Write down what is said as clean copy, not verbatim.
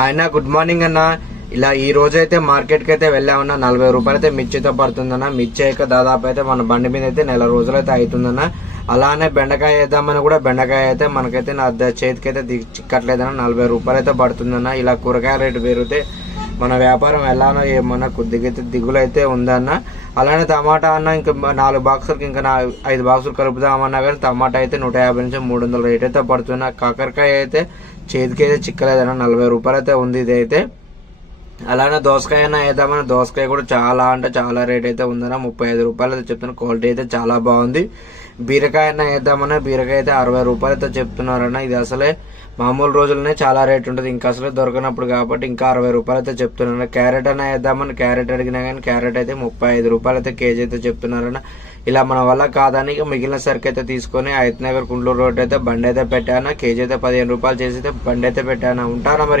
ఆయన good morning అన్న. ఇలా ఈ రోజు అయితే మార్కెట్ కి అయితే వెళ్ళామన్నా 40 రూపాయలు అయితే మిర్చితో పడుతుందన్న. మిర్చి అయితే దాదాపు అయితే మన బండి మీద అయితే నెల రోజులు అయితే అవుతుందన్న. అలానే బెండకాయ వేద్దామని కూడా బెండకాయ అయితే మనకైతే నా చేతికి అయితే చిక్కట్లేదన్న. 40 రూపాయలు అయితే పడుతుందన్న. ఇలా కూరగాయ రేటు పెరిగితే మన వ్యాపారం ఎలానో ఏమన్నా కొద్దిగా దిగులు అయితే ఉందన్న. అలానే టమాటా అన్న ఇంకా 4 బాక్సులకి ఇంకా 5 బాక్సులు కలుపుదామన్నా కానీ టమాటా అయితే 150 నుంచి 300 రేట్ అయితే పడుతున్నా. కాకరకాయ అయితే చేతికి అయితే చిక్కలేదన్న. 40 రూపాయలు అయితే ఉంది ఇది అయితే. అలానే దోసకాయ అన్న వేద్దామని దోసకాయ కూడా చాలా అంటే చాలా రేట్ అయితే ఉందన్న. 35 రూపాయలు అయితే చెప్తున్నా. క్వాలిటీ అయితే చాలా బాగుంది. బీరకాయ అన్న వేద్దామన్నా బీరకాయ అయితే 60 రూపాయలు అయితే చెప్తున్నారన్న. ఇది అసలే మామూలు రోజులనే చాలా రేట్ ఉంటుంది, ఇంకా అసలే దొరకనప్పుడు కాబట్టి ఇంకా 60 రూపాయలు అయితే చెప్తున్నారు. క్యారెట్ అన్న వేద్దామని క్యారెట్ అడిగినా కానీ క్యారెట్ అయితే 35 రూపాయలు అయితే కేజీ అయితే చెప్తున్నారన్న. ఇలా మన వల్ల కాదని మిగిలిన సరికి అయితే తీసుకొని హైత్ నగర్ కుంట్లూరు రోడ్ అయితే బండి అయితే పెట్టాను. కేజీ అయితే 15 రూపాయలు చేసి అయితే బండి అయితే పెట్టాను. ఉంటానా మరి.